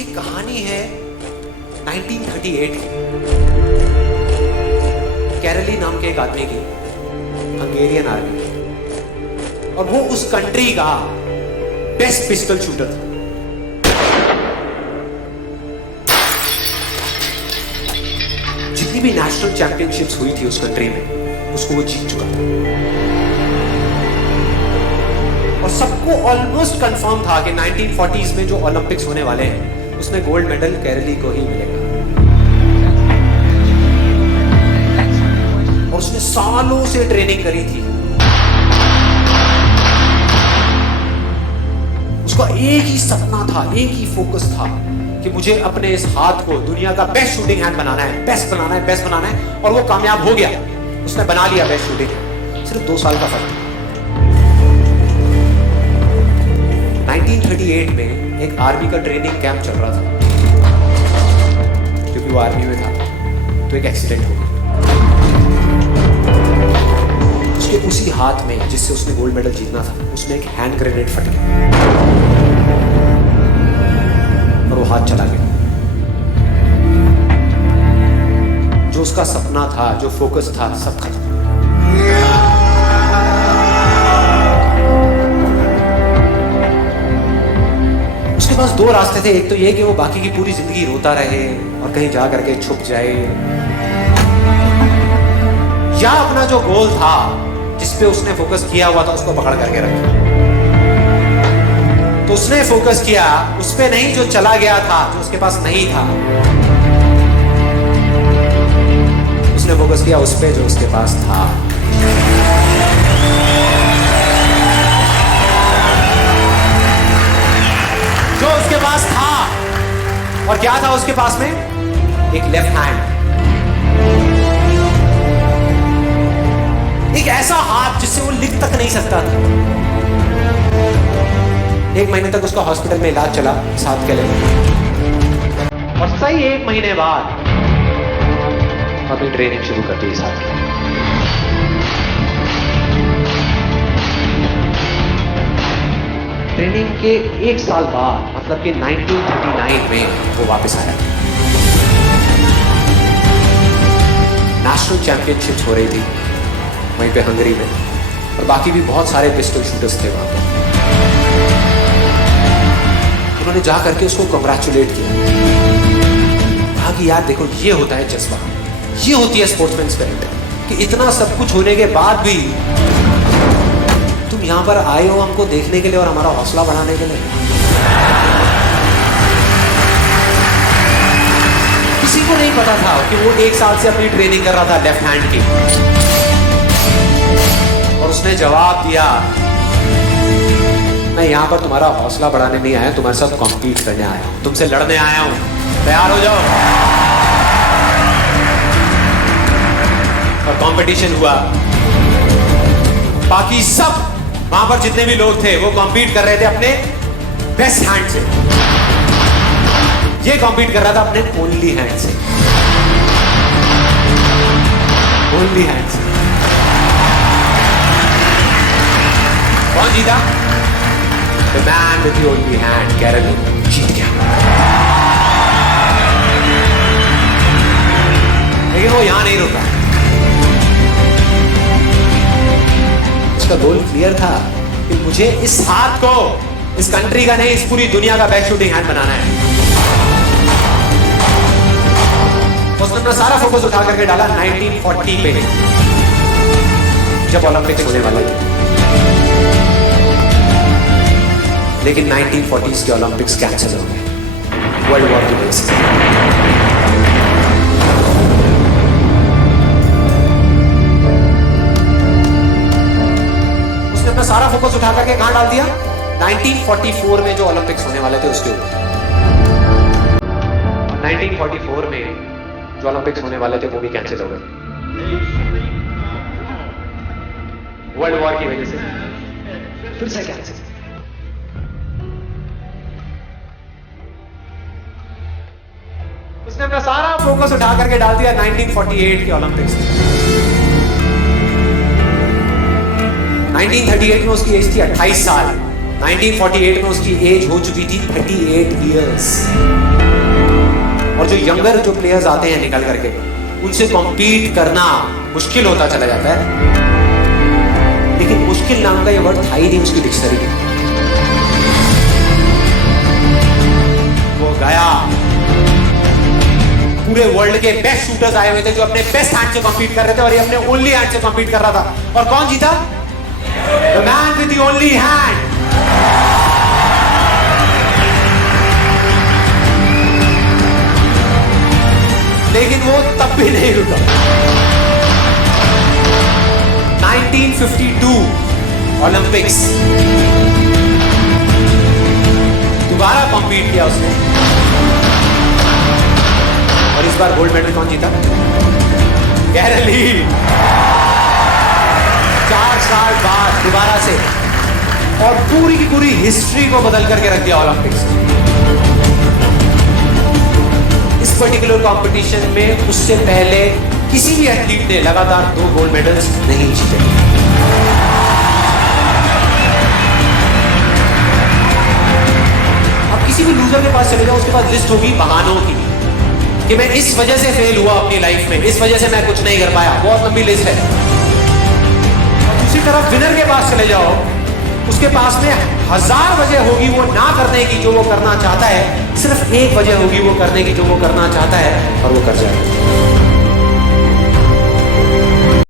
ये कहानी है 1938 की। कैरली नाम के एक आदमी की, हंगेरियन आर्मी, और वो उस कंट्री का बेस्ट पिस्टल शूटर था। जितनी भी नेशनल चैंपियनशिप्स हुई थी उस कंट्री में, उसको वो जीत चुका था। और सबको ऑलमोस्ट कंफर्म था कि 1940s में जो ओलंपिक्स होने वाले हैं उसमें गोल्ड मेडल कैरली को ही मिलेगा। और उसने सालों से ट्रेनिंग करी थी। उसका एक ही सपना था, एक ही फोकस था कि मुझे अपने इस हाथ को दुनिया का बेस्ट शूटिंग हैंड बनाना है, बेस्ट बनाना है, बेस्ट बनाना है। और वो कामयाब हो गया, उसने बना लिया बेस्ट शूटिंग हैंड। सिर्फ 2 साल का फर्क था। 1938 में एक आर्मी का ट्रेनिंग कैंप चल रहा था। क्योंकि वो आर्मी में था तो एक एक्सीडेंट हो गया। उसके उसी हाथ में जिससे उसने गोल्ड मेडल जीतना था, उसमें एक हैंड ग्रेनेड फट गया और वो हाथ चला गया। जो उसका सपना था, जो फोकस था, सब खत्म। उसके पास 2 रास्ते थे। एक तो ये कि वो बाकी की पूरी जिंदगी रोता रहे और कहीं जा करके छुप जाए, या अपना जो गोल था जिस पे उसने फोकस किया हुआ था उसको पकड़ करके रखे। तो उसने फोकस किया उस पे नहीं जो चला गया था, जो उसके पास नहीं था। उसने फोकस किया उस पे जो उसके पास था। जो उसके पास था, और क्या था उसके पास में? एक लेफ्ट हैंड, एक ऐसा हाथ जिससे वो लिख तक नहीं सकता था। 1 महीने तक उसका हॉस्पिटल में इलाज चला 7 के लिए, और सही 1 महीने बाद अपनी ट्रेनिंग शुरू कर दी साथ। ट्रेनिंग के 1 साल बाद, मतलब कि 1939 में वो वापस आया। नेशनल चैंपियनशिप्स हो रही थी वहीं पे हंगरी में, और बाकी भी बहुत सारे पिस्टल शूटर्स थे वहां पे। उन्होंने जा करके उसको कंग्रेचुलेट किया, कहा कि यार देखो, ये होता है जज्बा, ये होती है स्पोर्ट्समैन स्पिरिट, कि इतना सब कुछ होने के बाद भी तुम यहां पर आए हो हमको देखने के लिए और हमारा हौसला बढ़ाने के लिए। किसी को नहीं पता था कि वो 1 साल से अपनी ट्रेनिंग कर रहा था लेफ्ट हैंड की, और उसने जवाब दिया, मैं यहां पर तुम्हारा हौसला बढ़ाने नहीं आया, तुम्हारे साथ कॉम्पीट करने आया हूं, तुमसे लड़ने आया हूं, तैयार हो जाओ। और कंपटीशन हुआ। बाकी सब वहां पर जितने भी लोग थे वो कॉम्पीट कर रहे थे अपने बेस्ट हैंड से। ये कॉम्पीट कर रहा था अपने ओनली हैंड से, ओनली हैंड से। कौन जीता? The man with the only hand, Kairali जीत गया। लेकिन वो यहां नहीं रुका। उसका गोल क्लियर था कि मुझे इस हाथ को, इस कंट्री का नहीं, इस पूरी दुनिया का बेस्ट शूटिंग हैंड बनाना है। उसने अपना सारा फोकस उठा करके डाला 1940 पे, जब ओलंपिक्स होने वाले थे। लेकिन 1940s के ओलंपिक्स कैंसिल हो गए वर्ल्ड वॉर की वजह से। उसने अपना सारा फोकस उठा करके कहां डाल दिया? 1944 में जो ओलंपिक्स होने वाले थे उसके ऊपर। 1944 में जो ओलंपिक्स होने वाले थे वो भी कैंसिल हो गए वर्ल्ड वॉर की वजह से। फिर से कैंसिल। उसने अपना सारा फोकस उठा करके डाल दिया 1948 के ओलंपिक्स में। 1938 में उसकी एज थी 28 साल। 1948 में उसकी एज हो चुकी थी 38 इयर्स। और जो यंगर जो प्लेयर्स आते हैं निकल करके, उनसे कॉम्पीट करना मुश्किल होता चला जाता है। लेकिन मुश्किल नाम का ये वर्ड था ही नहीं उसकी डिक्शनरी में। वो गया, पूरे वर्ल्ड के बेस्ट शूटर्स आए हुए थे जो अपने बेस्ट हैंड से कॉम्पीट कर रहे थे, और ये अपने ओनली हैंड से कॉम्पीट कर रहा था। और कौन जीता? The man with the only hand. लेकिन वो तब भी नहीं रुका। 1952 ओलंपिक्स, दोबारा कॉम्पीट किया उसने, और इस बार गोल्ड मेडल कौन जीता? गैरल हील। 4 साल बाद दोबारा से, और पूरी की पूरी हिस्ट्री को बदल करके रख दिया ओलंपिक्स। इस पर्टिकुलर कंपटीशन में उससे पहले किसी भी एथलीट ने लगातार 2 गोल्ड मेडल्स नहीं जीते। अब किसी भी लूजर के पास चले जाओ, उसके पास लिस्ट होगी बहानों की कि मैं इस वजह से फेल हुआ अपनी लाइफ में, इस वजह से मैं कुछ नहीं कर पाया। बहुत लंबी लिस्ट है। और दूसरी तरफ विनर के पास चले जाओ, उसके पास में 1000 वजह होगी वो ना करने की जो वो करना चाहता है, सिर्फ एक वजह होगी वो करने की जो वो करना चाहता है, और वो कर जाएगा।